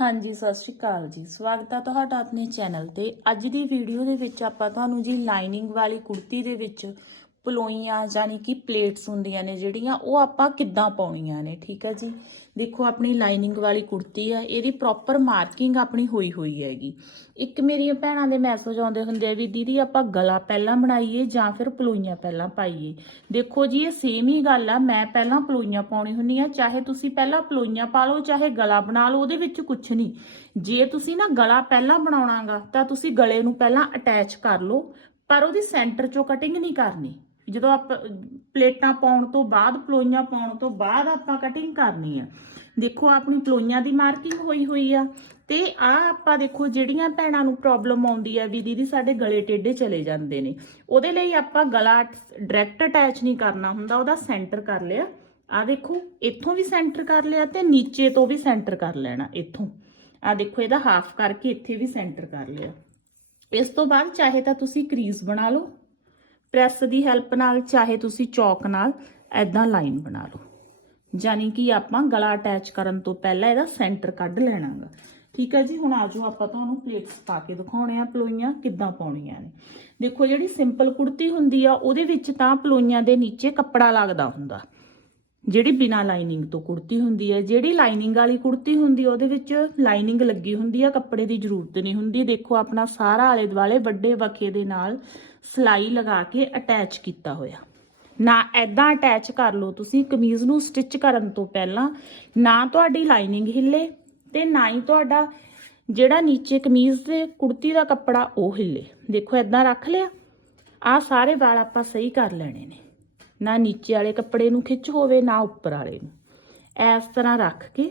ਹਾਂਜੀ, ਸਤਿ ਸ਼੍ਰੀ ਅਕਾਲ ਜੀ। ਸਵਾਗਤ ਹੈ ਤੁਹਾਡਾ ਆਪਣੇ ਚੈਨਲ ਤੇ। ਅੱਜ ਦੀ ਵੀਡੀਓ ਦੇ ਵਿੱਚ ਆਪਾਂ ਤੁਹਾਨੂੰ ਜੀ ਲਾਈਨਿੰਗ ਵਾਲੀ ਕੁੜਤੀ ਦੇ ਵਿੱਚ ਪਲੋਈਆਂ ਯਾਨੀ ਕਿ ਪਲੇਟਸ ਹੁੰਦੀਆਂ ਨੇ ਜਿਹੜੀਆਂ, ਉਹ ਆਪਾਂ ਕਿੱਦਾਂ ਪਾਉਣੀਆਂ ਨੇ, ਠੀਕ ਹੈ ਜੀ? ਦੇਖੋ, ਆਪਣੀ ਲਾਈਨਿੰਗ ਵਾਲੀ ਕੁੜਤੀ ਆ ਇਹਦੀ ਪ੍ਰੋਪਰ ਮਾਰਕਿੰਗ ਆਪਣੀ ਹੋਈ ਹੋਈ ਹੈਗੀ। ਇੱਕ ਮੇਰੀਆਂ ਭੈਣਾਂ ਦੇ ਮੈਸੇਜ ਆਉਂਦੇ ਹੁੰਦੇ ਆ ਵੀ ਦੀਦੀ, ਆਪਾਂ ਗਲਾ ਪਹਿਲਾਂ ਬਣਾਈਏ ਜਾਂ ਫਿਰ ਪਲੋਈਆਂ ਪਹਿਲਾਂ ਪਾਈਏ? ਦੇਖੋ ਜੀ, ਇਹ ਸੇਮ ਹੀ ਗੱਲ ਆ, ਮੈਂ ਪਹਿਲਾਂ ਪਲੋਈਆਂ ਪਾਉਣੀ ਹੁੰਨੀ ਆ ਚਾਹੇ ਤੁਸੀਂ ਪਹਿਲਾਂ ਪਲੋਈਆਂ ਪਾ ਲਓ, ਚਾਹੇ ਗਲਾ ਬਣਾ ਲਓ, ਉਹਦੇ ਵਿੱਚ ਕੁਝ ਨਹੀਂ। ਜੇ ਤੁਸੀਂ ਨਾ ਗਲਾ ਪਹਿਲਾਂ ਬਣਾਉਣਾਗਾ, ਤਾਂ ਤੁਸੀਂ ਗਲੇ ਨੂੰ ਪਹਿਲਾਂ ਅਟੈਚ ਕਰ ਲਓ, ਪਰ ਉਹਦੀ ਸੈਂਟਰ ਚੋਂ ਕਟਿੰਗ ਨਹੀਂ ਕਰਨੀ। ਜਦੋਂ ਆਪਾਂ ਪਲੇਟਾਂ ਪਾਉਣ ਤੋਂ ਬਾਅਦ, ਪਲੋਈਆਂ ਪਾਉਣ ਤੋਂ ਬਾਅਦ ਆਪਾਂ ਕਟਿੰਗ ਕਰਨੀ ਆ। ਦੇਖੋ, ਆਪਣੀ ਪਲੋਈਆਂ ਦੀ ਮਾਰਕਿੰਗ ਹੋਈ ਹੋਈ ਆ ਤੇ ਆ ਆਪਾਂ ਦੇਖੋ, ਜਿਹੜੀਆਂ ਭੈਣਾਂ ਨੂੰ ਪ੍ਰੋਬਲਮ ਆਉਂਦੀ ਆ, ਵੀ ਦੀਦੀ ਸਾਡੇ ਗਲੇ ਟੇਢੇ ਚਲੇ ਜਾਂਦੇ ਨੇ। ਉਹਦੇ ਲਈ ਆਪਾਂ ਗਲਾ ਡਾਇਰੈਕਟ ਅਟੈਚ ਨਹੀਂ ਕਰਨਾ ਹੁੰਦਾ, ਉਹਦਾ ਸੈਂਟਰ ਕਰ ਲਿਆ। ਆ ਦੇਖੋ, ਇੱਥੋਂ ਵੀ ਸੈਂਟਰ ਕਰ ਲਿਆ ਤੇ ਨੀਚੇ ਤੋਂ ਵੀ ਸੈਂਟਰ ਕਰ ਲੈਣਾ, ਇੱਥੋਂ। ਆ ਦੇਖੋ, ਇਹਦਾ ਹਾਫ ਕਰਕੇ ਇੱਥੇ ਵੀ ਸੈਂਟਰ ਕਰ ਲਿਆ। ਇਸ ਤੋਂ ਬਾਅਦ ਚਾਹੇ ਤਾਂ ਤੁਸੀਂ ਕਰੀਜ਼ ਬਣਾ ਲਓ। ਪ੍ਰੈਸ ਦੀ ਹੈਲਪ ਨਾਲ, ਚਾਹੇ ਤੁਸੀਂ ਚੌਕ ਨਾਲ ਐਦਾਂ ਲਾਈਨ ਬਣਾ ਲਓ। ਯਾਨੀ ਕਿ ਆਪਾਂ ਗਲਾ ਅਟੈਚ ਕਰਨ ਤੋਂ ਪਹਿਲਾਂ ਇਹਦਾ ਸੈਂਟਰ ਕੱਢ ਲੈਣਾਗਾ ਠੀਕ ਹੈ ਜੀ? ਹੁਣ ਆਜੋ ਆਪਾਂ ਤੁਹਾਨੂੰ ਪਲੇਟਸ ਪਾ ਕੇ ਦਿਖਾਉਣੇ ਆ ਪਲੋਈਆਂ ਕਿੱਦਾਂ ਪਾਉਣੀਆਂ ਨੇ। ਦੇਖੋ, ਜਿਹੜੀ ਸਿੰਪਲ ਕੁੜਤੀ ਹੁੰਦੀ ਆ, ਉਹਦੇ ਵਿੱਚ ਤਾਂ ਪਲੋਈਆਂ ਦੇ ਨੀਚੇ ਕੱਪੜਾ ਲੱਗਦਾ ਹੁੰਦਾ। ਜਿਹੜੀ ਬਿਨਾ ਲਾਈਨਿੰਗ ਤੋਂ ਕੁੜਤੀ ਹੁੰਦੀ ਹੈ, ਜਿਹੜੀ ਲਾਈਨਿੰਗ ਵਾਲੀ ਕੁੜਤੀ ਹੁੰਦੀ ਉਹਦੇ ਵਿੱਚ ਲਾਈਨਿੰਗ ਲੱਗੀ ਹੁੰਦੀ ਆ, ਕੱਪੜੇ ਦੀ ਜ਼ਰੂਰਤ ਨਹੀਂ ਹੁੰਦੀ। ਦੇਖੋ, ਆਪਣਾ ਸਾਰਾ ਆਲੇ ਦੁਆਲੇ ਵੱਡੇ ਵਖੇ ਦੇ ਨਾਲ ਸਲਾਈ ਲਗਾ ਕੇ ਅਟੈਚ ਕੀਤਾ ਹੋਇਆ। ਨਾ ਐਦਾਂ ਅਟੈਚ ਕਰ ਲਓ ਤੁਸੀਂ, ਕਮੀਜ਼ ਨੂੰ ਸਟਿਚ ਕਰਨ ਤੋਂ ਪਹਿਲਾਂ, ਨਾ ਤੁਹਾਡੀ ਲਾਈਨਿੰਗ ਹਿੱਲੇ ਤੇ ਨਾ ਹੀ ਤੁਹਾਡਾ ਜਿਹੜਾ ਨੀਚੇ ਕਮੀਜ਼ ਦੇ ਕੁੜਤੀ ਦਾ ਕੱਪੜਾ ਉਹ ਹਿੱਲੇ। ਦੇਖੋ ਐਦਾਂ ਰੱਖ ਲਿਆ। ਆ ਸਾਰੇ ਵਾਲ ਆਪਾਂ ਸਹੀ ਕਰ ਲੈਣੇ ਨੇ। ਨਾ ਨੀਚੇ ਵਾਲੇ ਕੱਪੜੇ ਨੂੰ ਖਿੱਚ ਹੋਵੇ, ਨਾ ਉੱਪਰ ਵਾਲੇ ਨੂੰ। ਇਸ ਤਰ੍ਹਾਂ ਰੱਖ ਕੇ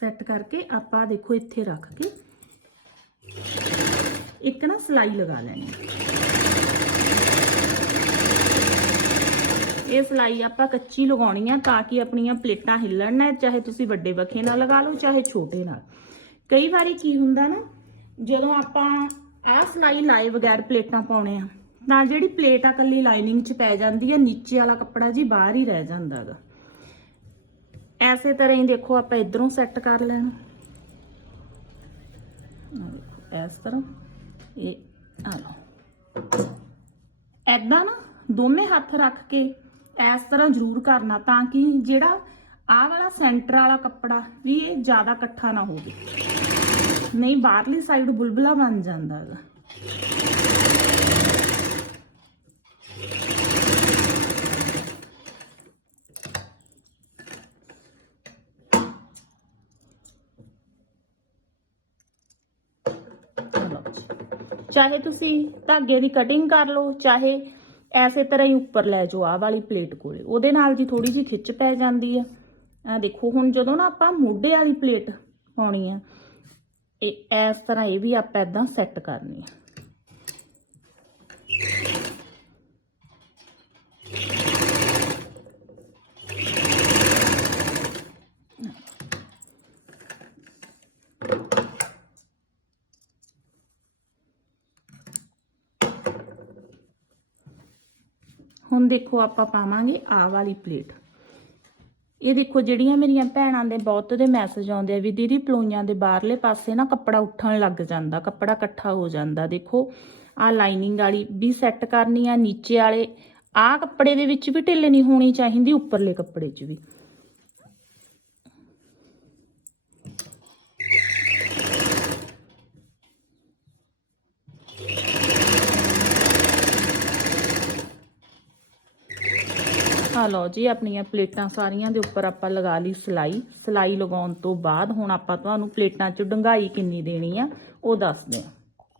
ਸੈੱਟ ਕਰਕੇ ਆਪਾਂ ਦੇਖੋ ਇੱਥੇ ਰੱਖ ਕੇ ਇੱਕ ਨਾ ਸਲਾਈ ਲਗਾ ਲੈਣੀ ਇਹ ਸਲਾਈ ਆਪਾਂ ਕੱਚੀ ਲਗਾਉਣੀ ਆ ਤਾਂ ਕਿ ਆਪਣੀਆਂ ਪਲੇਟਾਂ ਹਿੱਲਣ ਨਾ, ਚਾਹੇ ਤੁਸੀਂ ਵੱਡੇ ਵੱਖੇ ਨਾਲ ਲਗਾ ਲਓ, ਚਾਹੇ ਛੋਟੇ ਨਾਲ। ਕਈ ਵਾਰੀ ਕੀ ਹੁੰਦਾ ਨਾ, ਜਦੋਂ ਆਪਾਂ ਆਹ ਸਲਾਈ ਲਾਏ ਬਗੈਰ ਪਲੇਟਾਂ ਪਾਉਣੇ ਆ। ਤਾਂ ਜਿਹੜੀ ਪਲੇਟ ਆ ਕੱਲੀ ਲਾਈਨਿੰਗ 'ਚ ਪੈ ਜਾਂਦੀ ਆ, ਨੀਚੇ ਵਾਲਾ ਕੱਪੜਾ ਜੀ ਬਾਹਰ ਹੀ ਰਹਿ ਜਾਂਦਾ ਹੈਗਾ ਐਸੇ ਤਰ੍ਹਾਂ ਹੀ ਦੇਖੋ, ਆਪਾਂ ਇਧਰੋਂ ਸੈੱਟ ਕਰ ਲੈਣਾ। ਇਸ ਤਰ੍ਹਾਂ। ਇਹ, ਆ ਲਓ। ਐਦਾਂ ਨਾ, ਦੋਵੇਂ ਹੱਥ ਰੱਖ ਕੇ ਇਸ ਤਰ੍ਹਾਂ ਜ਼ਰੂਰ ਕਰਨਾ, ਤਾਂ ਕਿ ਜਿਹੜਾ ਆਹ ਵਾਲਾ ਸੈਂਟਰ ਵਾਲਾ ਕੱਪੜਾ ਵੀ ਇਹ ਜ਼ਿਆਦਾ ਇਕੱਠਾ ਨਾ ਹੋਵੇ। ਨਹੀਂ, ਬਾਹਰਲੀ ਸਾਈਡ ਬੁਲਬੁਲਾ ਬਣ ਜਾਂਦਾ ਹੈਗਾ। ਚਾਹੇ ਤੁਸੀਂ ਧਾਗੇ ਦੀ ਕਟਿੰਗ ਕਰ ਲਓ, ਚਾਹੇ ਐਸੇ ਤਰ੍ਹਾਂ ਹੀ ਉੱਪਰ ਲੈ ਜਾਓ, ਆਹ ਵਾਲੀ ਪਲੇਟ ਕੋਲੇ। ਉਹਦੇ ਨਾਲ ਜੀ ਥੋੜੀ ਜੀ ਖਿੱਚ ਪੈ ਜਾਂਦੀ ਆ। ਆ ਦੇਖੋ, ਹੁਣ ਜਦੋਂ ਨਾ ਆਪਾਂ ਮੋਢੇ ਵਾਲੀ ਪਲੇਟ ਪਾਉਣੀ ਆ ਇਹ ਇਸ ਤਰ੍ਹਾਂ ਇਹ ਵੀ ਆਪਾਂ ਇਦਾਂ ਸੈੱਟ ਕਰਨੀ ਹੈ ਹੁਣ ਦੇਖੋ ਆਪਾਂ ਪਾਵਾਂਗੇ ਆ ਵਾਲੀ ਪਲੇਟ ਇਹ ਦੇਖੋ, ਜਿਹੜੀਆਂ ਮੇਰੀਆਂ ਭੈਣਾਂ ਦੇ ਬਹੁਤ ਦੇ ਮੈਸੇਜ ਆਉਂਦੇ ਆ ਵੀ ਦੀਦੀ ਪਲੋਈਆਂ ਦੇ ਬਾਹਰਲੇ ਪਾਸੇ ਨਾ ਕੱਪੜਾ ਉੱਠਣ ਲੱਗ ਜਾਂਦਾ, ਕੱਪੜਾ ਇਕੱਠਾ ਹੋ ਜਾਂਦਾ। ਦੇਖੋ, ਆਹ ਲਾਈਨਿੰਗ ਵਾਲੀ ਵੀ ਸੈੱਟ ਕਰਨੀ ਆ, ਨੀਚੇ ਵਾਲੇ, ਆਹ ਕੱਪੜੇ ਦੇ ਵਿੱਚ ਵੀ ਢਿੱਲ ਨਹੀਂ ਹੋਣੀ ਚਾਹੀਦੀ, ਉੱਪਰਲੇ ਕੱਪੜੇ 'ਚ ਵੀ। ਆ ਲਓ ਜੀ, ਆਪਣੀਆਂ ਪਲੇਟਾਂ ਸਾਰੀਆਂ ਦੇ ਉੱਪਰ ਆਪਾਂ ਲਗਾ ਲਈ ਸਲਾਈ। ਸਲਾਈ ਲਗਾਉਣ ਤੋਂ ਬਾਅਦ ਹੁਣ ਆਪਾਂ ਤੁਹਾਨੂੰ ਪਲੇਟਾਂ 'ਚ ਡੰਗਾਈ ਕਿੰਨੀ ਦੇਣੀ ਆ, ਉਹ ਦੱਸਦੇ ਆ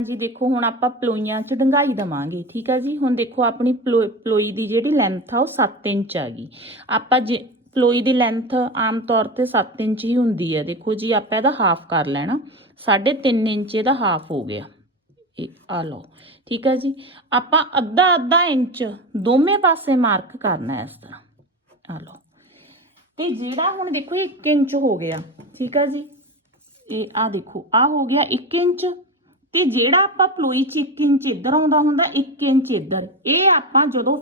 ਜੀ ਦੇਖੋ, ਹੁਣ ਆਪਾਂ ਪਲੋਈਆਂ 'ਚ ਡੰਗਾਈ ਦਵਾਂਗੇ, ਠੀਕ ਆ ਜੀ? ਹੁਣ ਦੇਖੋ, ਆਪਣੀ ਪਲੋ- ਪਲੋਈ ਦੀ ਜਿਹੜੀ ਲੈਂਥ ਆ, ਉਹ 7 ਇੰਚ ਆ ਗਈ। ਆਪਾਂ ਜੇ, ਪਲੋਈ ਦੀ ਲੈਂਥ ਆਮ ਤੌਰ ਤੇ 7 ਇੰਚ ਹੀ ਹੁੰਦੀ ਹੈ ਦੇਖੋ ਜੀ, ਆਪਾਂ ਇਹਦਾ ਹਾਫ ਕਰ ਲੈਣਾ। 3.5 ਇੰਚ ਇਹਦਾ ਹਾਫ ਹੋ ਗਿਆ। ਇਹ ਆ ਲਓ। ਠੀਕ ਹੈ ਜੀ? ਆਪਾਂ ਅੱਧਾ ਅੱਧਾ ਇੰਚ ਦੋਵੇਂ ਪਾਸੇ ਮਾਰਕ ਕਰਨਾ ਇਸ ਤਰ੍ਹਾਂ। ਆ ਲਓ। ਤੇ ਜਿਹੜਾ ਹੁਣ ਦੇਖੋ 1 ਇੰਚ ਹੋ ਗਿਆ। ਠੀਕ ਹੈ ਜੀ? ਇਹ ਆ ਦੇਖੋ, ਆ ਹੋ ਗਿਆ 1 ਇੰਚ। ਤੇ ਜਿਹੜਾ ਆਪਾਂ ਪਲੋਈ ਚ 1 ਇੰਚ ਇੱਧਰ ਆਉਂਦਾ ਹੁੰਦਾ 1 ਇੰਚ ਇੱਧਰ। ਇਹ ਆਪਾਂ ਜਦੋਂ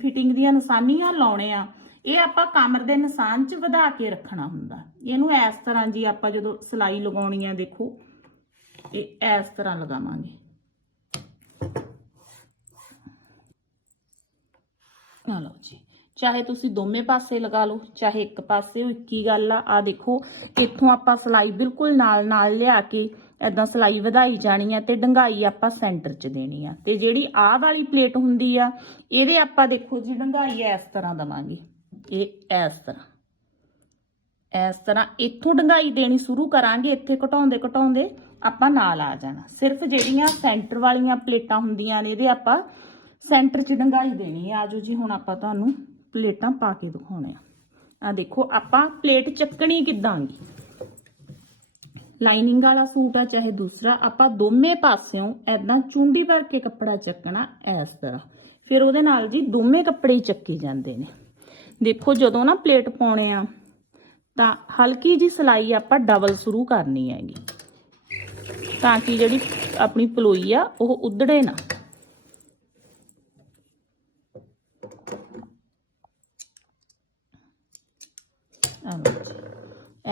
ਫਿਟਿੰਗ ਦੀਆਂ ਨਿਸ਼ਾਨੀਆਂ ਲਾਉਣੇ ਆ, ਇਹ ਆਪਾਂ ਕਮਰ ਦੇ ਨਿਸ਼ਾਨ 'ਚ ਵਧਾ ਕੇ ਰੱਖਣਾ ਹੁੰਦਾ। ਇਹਨੂੰ ਇਸ ਤਰ੍ਹਾਂ ਜੀ ਆਪਾਂ ਜਦੋਂ ਸਲਾਈ ਲਗਾਉਣੀ ਆ ਦੇਖੋ। ਇਹ ਇਸ ਤਰ੍ਹਾਂ ਲਗਾਵਾਂਗੇ। ਆ ਲਓ ਜੀ। ਚਾਹੇ ਤੁਸੀਂ ਦੋਵੇਂ ਪਾਸੇ ਲਗਾ ਲਓ, ਚਾਹੇ ਇੱਕ ਪਾਸੇ ਉਹ ਇੱਕੀ ਗੱਲ ਆ? ਆ ਦੇਖੋ, ਇੱਥੋਂ ਆਪਾਂ ਸਲਾਈ ਬਿਲਕੁਲ ਨਾਲ ਨਾਲ ਲਿਆ ਕੇ ਐਦਾਂ ਸਲਾਈ ਵਧਾਈ ਜਾਣੀ ਆ ਤੇ ਡੰਗਾਈ ਆਪਾਂ ਸੈਂਟਰ 'ਚ ਦੇਣੀ ਆ। ਤੇ ਜਿਹੜੀ ਆਹ ਵਾਲੀ ਪਲੇਟ ਹੁੰਦੀ ਆ, ਇਹਦੇ ਆਪਾਂ ਦੇਖੋ ਜੀ ਡੰਗਾਈ ਇਸ ਤਰ੍ਹਾਂ ਦਵਾਂਗੇ। ਇਹ ਇਸ ਤਰ੍ਹਾਂ। ਇਸ ਤਰ੍ਹਾਂ ਇੱਥੋਂ ਡੰਗਾਈ ਦੇਣੀ ਸ਼ੁਰੂ ਕਰਾਂਗੇ, ਇੱਥੇ ਘਟਾਉਂਦੇ ਘਟਾਉਂਦੇ ਆਪਾਂ ਨਾਲ ਆ ਜਾਣਾ। ਸਿਰਫ ਜਿਹੜੀਆਂ ਸੈਂਟਰ ਵਾਲੀਆਂ ਪਲੇਟਾਂ ਹੁੰਦੀਆਂ ਨੇ, ਇਹਦੇ ਆਪਾਂ ਸੈਂਟਰ 'ਚ ਡੰਗਾਈ ਦੇਣੀ ਆ। ਆਜੋ ਜੀ, ਹੁਣ ਆਪਾਂ ਤੁਹਾਨੂੰ ਪਲੇਟਾਂ ਪਾ ਕੇ ਦਿਖਾਉਣੇ ਆ। ਆ ਦੇਖੋ, ਆਪਾਂ ਪਲੇਟ ਚੱਕਣੀ ਕਿੱਦਾਂ ਗੀ? ਲਾਈਨਿੰਗ ਵਾਲਾ ਸੂਟ ਆ, ਚਾਹੇ ਦੂਸਰਾ, ਆਪਾਂ ਦੋਵੇਂ ਪਾਸਿਓਂ ਐਦਾਂ ਚੁੰਡੀ ਭਰ ਕੇ ਕੱਪੜਾ ਚੱਕਣਾ ਇਸ ਤਰ੍ਹਾਂ। ਫਿਰ ਉਹਦੇ ਨਾਲ ਜੀ ਦੋਵੇਂ ਕੱਪੜੇ ਹੀ ਚੱਕੇ ਜਾਂਦੇ ਨੇ। ਦੇਖੋ, ਜਦੋਂ ਨਾ ਪਲੇਟ ਪਾਉਣੇ ਆ, ਤਾਂ ਹਲਕੀ ਜੀ ਸਲਾਈ ਆਪਾਂ ਡਬਲ ਸ਼ੁਰੂ ਕਰਨੀ ਹੈਗੀ। ਤਾਂ ਕਿ ਜਿਹੜੀ ਆਪਣੀ ਪਲੋਈ ਆ, ਉਹ ਉਧੜੇ ਨਾ।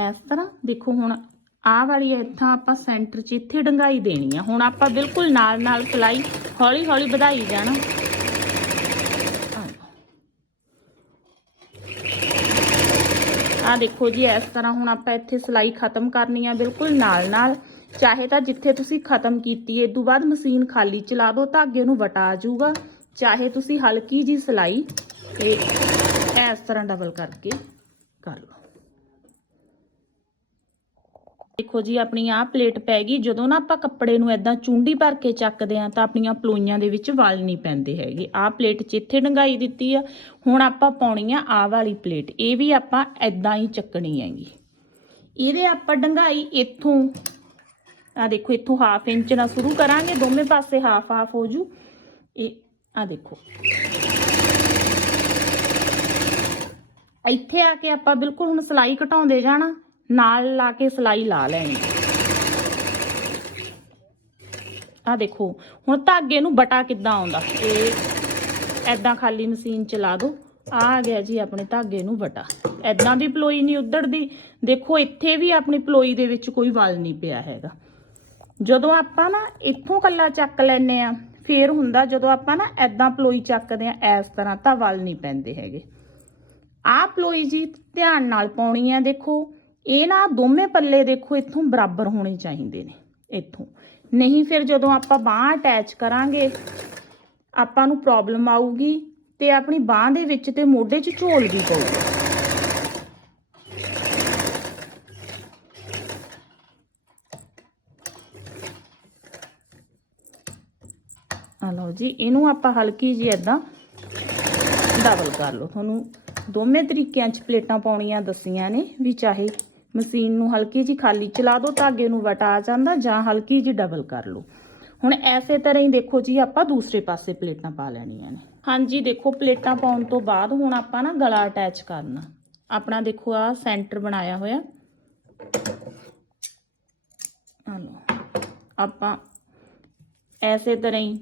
ਇਸ ਤਰ੍ਹਾਂ ਦੇਖੋ ਹੁਣ ਆਹ ਵਾਲੀ ਇੱਥਾਂ ਆਪਾਂ ਸੈਂਟਰ 'ਚ ਇੱਥੇ ਡੰਗਾਈ ਦੇਣੀ ਆ। ਹੁਣ ਆਪਾਂ ਬਿਲਕੁਲ ਨਾਲ ਨਾਲ ਸਲਾਈ ਹੌਲੀ ਹੌਲੀ ਵਧਾਈ ਜਾਣਾ। ਆਹ ਦੇਖੋ ਜੀ, ਇਸ ਤਰ੍ਹਾਂ ਹੁਣ ਆਪਾਂ ਇੱਥੇ ਸਲਾਈ ਖਤਮ ਕਰਨੀ ਆ ਬਿਲਕੁਲ ਨਾਲ ਨਾਲ ਚਾਹੇ ਤਾਂ ਜਿੱਥੇ ਤੁਸੀਂ ਖਤਮ ਕੀਤੀ ਏ ਤੋਂ ਬਾਅਦ ਮਸ਼ੀਨ ਖਾਲੀ ਚਲਾ ਦਿਓ, ਧਾਗੇ ਨੂੰ ਵਟਾ ਜਾਊਗਾ। ਚਾਹੇ ਤੁਸੀਂ ਹਲਕੀ ਜੀ ਸਲਾਈ ਇਹ ਇਸ ਤਰ੍ਹਾਂ ਡਬਲ ਕਰਕੇ ਕਰ ਲਓ। ਦੇਖੋ ਜੀ, ਆਪਣੀ ਆਹ ਪਲੇਟ ਪੈ ਗਈ। ਜਦੋਂ ਨਾ ਆਪਾਂ ਕੱਪੜੇ ਨੂੰ ਐਦਾਂ ਚੁੰਡੀ ਭਰ ਕੇ ਚੱਕਦੇ ਆ ਤਾਂ ਆਪਣੀਆਂ ਪਲੋਈਆਂ ਦੇ ਵਿੱਚ ਵਲ ਨਹੀਂ ਪੈਂਦੇ ਹੈਗੇ। ਆਹ ਪਲੇਟ ਜਿੱਥੇ ਇੱਥੇ ਡੰਗਾਈ ਦਿੱਤੀ ਆ। ਹੁਣ ਆਪਾਂ ਪਾਉਣੀ ਆ ਆਹ ਵਾਲੀ ਪਲੇਟ ਇਹ ਵੀ ਆਪਾਂ ਐਦਾਂ ਹੀ ਚੱਕਣੀ ਹੈਗੀ। ਇਹਦੇ ਆਪਾਂ ਡੰਗਾਈ ਇੱਥੋਂ ਆ ਦੇਖੋ, ਇੱਥੋਂ ਹਾਫ ਇੰਚ ਨਾਲ ਸ਼ੁਰੂ ਕਰਾਂਗੇ, ਦੋਵੇਂ ਪਾਸੇ ਹਾਫ ਹਾਫ ਹੋ ਜੂ। ਇਹ ਆ ਦੇਖੋ। ਇੱਥੇ ਆ ਕੇ ਆਪਾਂ ਬਿਲਕੁਲ ਹੁਣ ਸਲਾਈ ਘਟਾਉਂਦੇ ਜਾਣਾ, ਨਾਲ ਲਾ ਕੇ ਸਲਾਈ ਲਾ ਲੈਣੀ। ਆ ਦੇਖੋ, ਹੁਣ ਧਾਗੇ ਨੂੰ ਬਟਾ ਕਿੱਦਾਂ ਆਉਂਦਾ? ਇਹ ਐਦਾਂ ਖਾਲੀ ਮਸ਼ੀਨ ਚਲਾ ਦੋ। ਆ ਗਿਆ ਜੀ ਆਪਣੇ ਧਾਗੇ ਨੂੰ ਬਟਾ। ਐਦਾਂ ਵੀ ਪਲੋਈ ਨਹੀਂ ਉਧੜਦੀ। ਦੇਖੋ, ਇੱਥੇ ਵੀ ਆਪਣੀ ਪਲੋਈ ਦੇ ਵਿੱਚ ਕੋਈ ਵਲ ਨਹੀਂ ਪਿਆ ਹੈਗਾ। ਜਦੋਂ ਆਪਾਂ ਨਾ ਇੱਥੋਂ ਕੱਲਾ ਚੱਕ ਲੈਨੇ ਆ ਫੇਰ ਹੁੰਦਾ ਜਦੋਂ ਆਪਾਂ ਨਾ ਐਦਾਂ ਪਲੋਈ ਚੱਕਦੇ ਆ ਇਸ ਤਰ੍ਹਾਂ ਤਾਂ ਵਲ ਨਹੀਂ ਪੈਂਦੇ ਹੈਗੇ। ਆਹ ਪਲੋਈ ਜੀ ਧਿਆਨ ਨਾਲ ਪਾਉਣੀ ਆ ਦੇਖੋ, ਇਹ ਨਾ ਦੋਵੇਂ ਪੱਲੇ ਦੇਖੋ ਇੱਥੋਂ ਬਰਾਬਰ ਹੋਣੇ ਚਾਹੀਦੇ ਨੇ, ਇੱਥੋਂ। ਨਹੀਂ ਫਿਰ ਜਦੋਂ ਆਪਾਂ ਬਾਹ ਅਟੈਚ ਕਰਾਂਗੇ, ਆਪਾਂ ਨੂੰ ਪ੍ਰੋਬਲਮ ਆਊਗੀ ਤੇ ਆਪਣੀ ਬਾਹ ਦੇ ਵਿੱਚ ਤੇ ਮੋਢੇ 'ਚ ਝੋਲ ਵੀ ਪਊਗੀ। ਆ ਲਓ ਜੀ, ਇਹਨੂੰ ਆਪਾਂ ਹਲਕੀ ਜੀ ਐਦਾਂ ਡਬਲ ਕਰ ਲਓ। ਤੁਹਾਨੂੰ ਦੋਵੇਂ ਤਰੀਕਿਆਂ 'ਚ ਪਲੇਟਾਂ ਪਾਉਣੀਆਂ ਦੱਸੀਆਂ ਨੇ ਵੀ ਚਾਹੇ ਮਸ਼ੀਨ ਨੂੰ ਹਲਕੀ ਜੀ ਖਾਲੀ ਚਲਾ ਦਿਓ ਧਾਗੇ ਨੂੰ ਵਟਾ ਜਾਂਦਾ ਜਾਂ ਹਲਕੀ ਜੀ ਡਬਲ ਕਰ ਲਓ। ਹੁਣ ਐਸੇ ਤਰ੍ਹਾਂ ਹੀ ਦੇਖੋ ਜੀ, ਆਪਾਂ ਦੂਸਰੇ ਪਾਸੇ ਪਲੇਟਾਂ ਪਾ ਲੈਣੀਆਂ ਨੇ। ਹਾਂਜੀ, ਦੇਖੋ ਪਲੇਟਾਂ ਪਾਉਣ ਤੋਂ ਬਾਅਦ ਹੁਣ ਆਪਾਂ ਨਾ ਗਲਾ ਅਟੈਚ ਕਰਨਾ। ਆਪਣਾ ਦੇਖੋ ਆ ਸੈਂਟਰ ਬਣਾਇਆ ਹੋਇਆ। ਆ ਲਓ। ਆਪਾਂ ਐਸੇ ਤਰ੍ਹਾਂ ਹੀ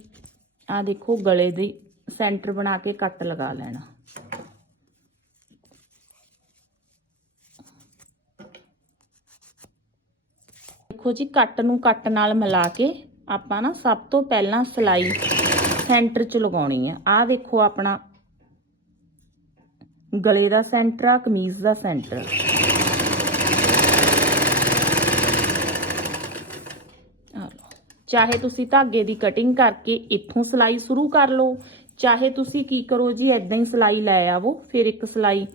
ਆ ਦੇਖੋ ਗਲੇ ਦੀ ਸੈਂਟਰ ਬਣਾ ਕੇ ਕੱਟ ਲਗਾ ਲੈਣਾ। ਦੇਖੋ ਜੀ, ਕੱਟ ਨੂੰ ਕੱਟ ਨਾਲ ਮਿਲਾ ਕੇ ਆਪਾਂ ਨਾ ਸਭ ਤੋਂ ਪਹਿਲਾਂ ਸਲਾਈ ਸੈਂਟਰ 'ਚ ਲਗਾਉਣੀ ਆ। ਆਹ ਦੇਖੋ ਆਪਣਾ ਗਲੇ ਦਾ ਸੈਂਟਰ, ਆ ਕਮੀਜ਼ ਦਾ ਸੈਂਟਰ ਆ ਆ ਲਓ ਚਾਹੇ ਤੁਸੀਂ ਧਾਗੇ ਦੀ ਕਟਿੰਗ ਕਰਕੇ ਇੱਥੋਂ ਸਲਾਈ ਸ਼ੁਰੂ ਕਰ ਲਓ ਚਾਹੇ ਤੁਸੀਂ ਕੀ ਕਰੋ ਜੀ ਐਦਾਂ ਹੀ ਸਲਾਈ ਲੈ ਆਵੋ ਫਿਰ ਇੱਕ ਸਲਾਈ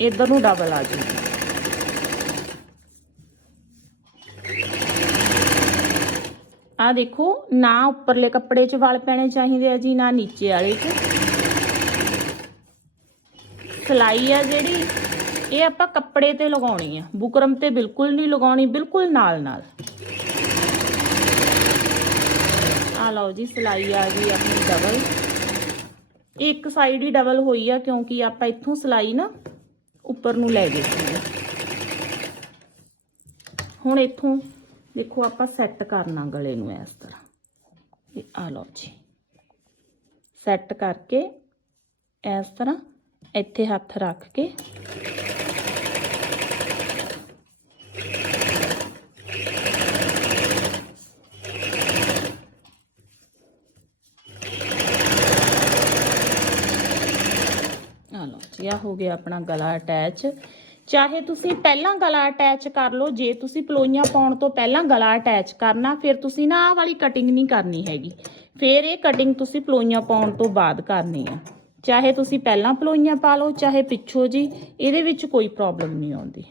ਇਧਰ ਨੂੰ ਡਬਲ ਆ ਜੂਗੀ ਆ ਦੇਖੋ ਨਾ ਉੱਪਰਲੇ ਕੱਪੜੇ 'ਚ ਵਲ ਪੈਣੇ ਚਾਹੀਦੇ ਆ ਜੀ ਨਾ ਨੀਚੇ ਵਾਲੇ 'ਚ ਸਲਾਈ ਆ ਜਿਹੜੀ ਇਹ ਆਪਾਂ ਕੱਪੜੇ ਤੇ ਲਗਾਉਣੀ ਆ ਬੁਕਰਮ ਤੇ ਬਿਲਕੁਲ ਨਹੀਂ ਲਗਾਉਣੀ ਬਿਲਕੁਲ ਨਾਲ ਨਾਲ ਆ ਲਓ ਜੀ, ਸਲਾਈ ਆ ਗਈ ਆਪਣੀ ਡਬਲ ਇੱਕ ਸਾਈਡ ਹੀ ਡਬਲ ਹੋਈ ਆ, ਕਿਉਂਕਿ ਆਪਾਂ ਇੱਥੋਂ ਸਲਾਈ ਨਾ ਉੱਪਰ ਨੂੰ ਲੈ ਗਏ ਹੁਣ ਇੱਥੋਂ ਦੇਖੋ ਆਪਾਂ ਸੈੱਟ ਕਰਨਾ ਗਲੇ ਨੂੰ ਇਸ ਤਰ੍ਹਾਂ। ਇਹ ਆ ਲਓ ਜੀ ਸੈੱਟ ਕਰਕੇ ਇਸ ਤਰ੍ਹਾਂ ਇੱਥੇ ਹੱਥ ਰੱਖ ਕੇ ਆ ਹੋ ਗਿਆ ਆਪਣਾ ਗਲਾ ਅਟੈਚ ਚਾਹੇ ਤੁਸੀਂ ਪਹਿਲਾਂ ਗਲਾ ਅਟੈਚ ਕਰ ਲਓ, ਜੇ ਤੁਸੀਂ ਪਲੋਈਆਂ ਪਾਉਣ ਤੋਂ ਪਹਿਲਾਂ ਗਲਾ ਅਟੈਚ ਕਰਨਾ, ਫਿਰ ਤੁਸੀਂ ਨਾ ਆਹ ਵਾਲੀ ਕਟਿੰਗ ਨਹੀਂ ਕਰਨੀ ਹੈਗੀ। ਫਿਰ ਇਹ ਕਟਿੰਗ ਤੁਸੀਂ ਪਲੋਈਆਂ ਪਾਉਣ ਤੋਂ ਬਾਅਦ ਕਰਨੀ ਆ। ਚਾਹੇ ਤੁਸੀਂ ਪਹਿਲਾਂ ਪਲੋਈਆਂ ਪਾ ਲਓ, ਚਾਹੇ ਪਿੱਛੋਂ ਜੀ, ਇਹਦੇ ਵਿੱਚ ਕੋਈ ਪ੍ਰੋਬਲਮ ਨਹੀਂ ਆਉਂਦੀ।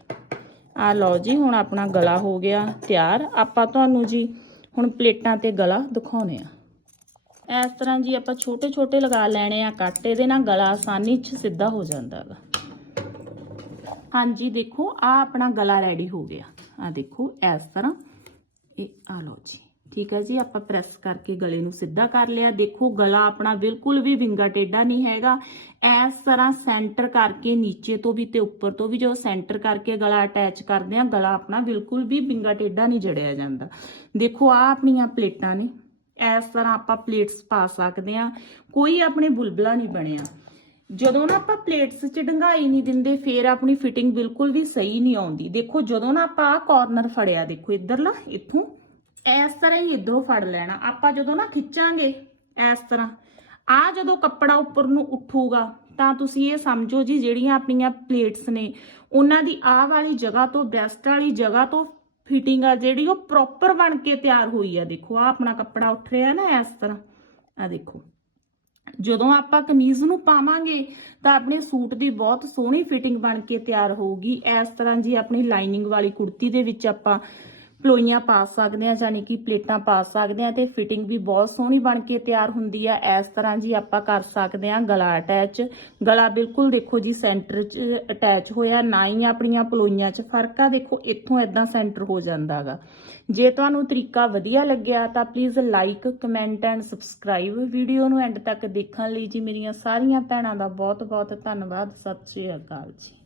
ਆ ਲਓ ਜੀ, ਹੁਣ ਆਪਣਾ ਗਲਾ ਹੋ ਗਿਆ ਤਿਆਰ। ਆਪਾਂ ਤੁਹਾਨੂੰ ਜੀ ਹੁਣ ਪਲੇਟਾਂ ਤੇ ਗਲਾ ਦਿਖਾਉਨੇ ਆ। ਇਸ ਤਰ੍ਹਾਂ ਜੀ ਆਪਾਂ ਛੋਟੇ ਛੋਟੇ ਲਗਾ ਲੈਣੇ ਆ ਕੱਟ, ਇਹਦੇ ਨਾਲ ਗਲਾ ਆਸਾਨੀ 'ਚ ਸਿੱਧਾ ਹੋ ਜਾਂਦਾ ਹੈਗਾ ਹਾਂਜੀ, ਦੇਖੋ ਆ ਆਪਣਾ ਗਲਾ ਰੈਡੀ ਹੋ ਗਿਆ। ਆ ਦੇਖੋ, ਇਸ ਤਰ੍ਹਾਂ। ਇਹ ਆ ਲਓ ਜੀ। ਠੀਕ ਹੈ ਜੀ, ਆਪਾਂ ਪ੍ਰੈਸ ਕਰਕੇ ਗਲੇ ਨੂੰ ਸਿੱਧਾ ਕਰ ਲਿਆ। ਦੇਖੋ, ਗਲਾ ਆਪਣਾ ਬਿਲਕੁਲ ਵੀ ਵਿੰਗਾ ਟੇਢਾ ਨਹੀਂ ਹੈਗਾ। ਇਸ ਤਰ੍ਹਾਂ ਸੈਂਟਰ ਕਰਕੇ, ਨੀਚੇ ਤੋਂ ਵੀ ਤੇ ਉੱਪਰ ਤੋਂ ਵੀ ਜੋ ਸੈਂਟਰ ਕਰਕੇ ਗਲਾ ਅਟੈਚ ਕਰਦੇ ਆ, ਗਲਾ ਆਪਣਾ ਬਿਲਕੁਲ ਵੀ ਵਿੰਗਾ ਟੇਢਾ ਨਹੀਂ ਜੜਿਆ ਜਾਂਦਾ। ਦੇਖੋ ਆ ਆਪਣੀਆਂ ਪਲੇਟਾਂ ਨੇ। ਇਸ ਤਰ੍ਹਾਂ ਆਪਾਂ ਪਲੇਟਸ ਪਾ ਸਕਦੇ ਆ ਕੋਈ ਆਪਣੇ ਬੁਲਬਲਾ ਨਹੀਂ ਬਣਿਆ। ਜਦੋਂ ਨਾ ਆਪਾਂ ਪਲੇਟਸ 'ਚ ਡੰਗਾਈ ਨਹੀਂ ਦਿੰਦੇ, ਫੇਰ ਆਪਣੀ ਫਿਟਿੰਗ ਬਿਲਕੁਲ ਵੀ ਸਹੀ ਨਹੀਂ ਆਉਂਦੀ। ਦੇਖੋ, ਜਦੋਂ ਨਾ ਆਪਾਂ ਆ ਕਾਰਨਰ ਫੜਿਆ, ਦੇਖੋ ਇੱਧਰਲਾ, ਇੱਥੋਂ ਇਸ ਤਰ੍ਹਾਂ ਹੀ ਇਧਰੋਂ ਫੜ ਲੈਣਾ। ਆਪਾਂ ਜਦੋਂ ਨਾ ਖਿੱਚਾਂਗੇ ਇਸ ਤਰ੍ਹਾਂ ਆ ਜਦੋਂ ਕੱਪੜਾ ਉੱਪਰ ਨੂੰ ਉੱਠੂਗਾ, ਤਾਂ ਤੁਸੀਂ ਇਹ ਸਮਝੋ ਜੀ, ਜਿਹੜੀਆਂ ਆਪਣੀਆਂ ਪਲੇਟਸ ਨੇ, ਉਹਨਾਂ ਦੀ ਆਹ ਵਾਲੀ ਜਗ੍ਹਾ ਤੋਂ ਬ੍ਰੈਸਟ ਵਾਲੀ ਜਗ੍ਹਾ ਤੋਂ ਫਿਟਿੰਗ ਆ ਜਿਹੜੀ ਉਹ ਪ੍ਰੋਪਰ ਬਣ ਕੇ ਤਿਆਰ ਹੋਈ ਆ। ਦੇਖੋ ਆ ਆਪਣਾ ਕੱਪੜਾ ਉੱਠ ਰਿਹਾ ਨਾ ਇਸ ਤਰ੍ਹਾਂ। ਆ ਦੇਖੋ। ਜਦੋਂ ਆਪਾਂ ਕਮੀਜ਼ ਨੂੰ ਪਾਵਾਂਗੇ ਤਾਂ ਆਪਣੇ ਸੂਟ ਦੀ ਬਹੁਤ ਸੋਹਣੀ ਫਿਟਿੰਗ ਬਣ ਕੇ ਤਿਆਰ ਹੋਊਗੀ। ਇਸ ਤਰ੍ਹਾਂ ਜੀ ਆਪਣੀ ਲਾਈਨਿੰਗ ਵਾਲੀ ਕੁੜਤੀ ਦੇ ਵਿੱਚ ਆਪਾਂ ਪਲੋਈਆਂ ਪਾ ਸਕਦੇ ਆ ਯਾਨੀ ਕਿ ਪਲੇਟਾਂ ਪਾ ਸਕਦੇ ਆ ਤੇ ਫਿਟਿੰਗ ਵੀ ਬਹੁਤ ਸੋਹਣੀ ਬਣ ਕੇ ਤਿਆਰ ਹੁੰਦੀ ਆ। ਇਸ ਤਰ੍ਹਾਂ ਜੀ ਆਪਾਂ ਕਰ ਸਕਦੇ ਆ ਗਲਾ ਅਟੈਚ ਗਲਾ ਬਿਲਕੁਲ ਦੇਖੋ ਜੀ ਸੈਂਟਰ 'ਚ ਅਟੈਚ ਹੋਇਆ, ਨਾ ਹੀ ਆਪਣੀਆਂ ਪਲੋਈਆਂ 'ਚ ਫ਼ਰਕ ਆ। ਦੇਖੋ, ਇੱਥੋਂ ਇਦਾਂ ਸੈਂਟਰ ਹੋ ਜਾਂਦਾਗਾ ਜੇ ਤੁਹਾਨੂੰ ਤਰੀਕਾ ਵਧੀਆ ਲੱਗਿਆ ਤਾਂ please like comment and subscribe video ਨੂੰ ਐਂਡ ਤੱਕ ਦੇਖਣ ਲਈ ਜੀ ਮੇਰੀਆਂ ਸਾਰੀਆਂ ਭੈਣਾਂ ਦਾ ਬਹੁਤ ਬਹੁਤ ਧੰਨਵਾਦ। ਸਤਿ ਸ਼੍ਰੀ ਅਕਾਲ ਜੀ।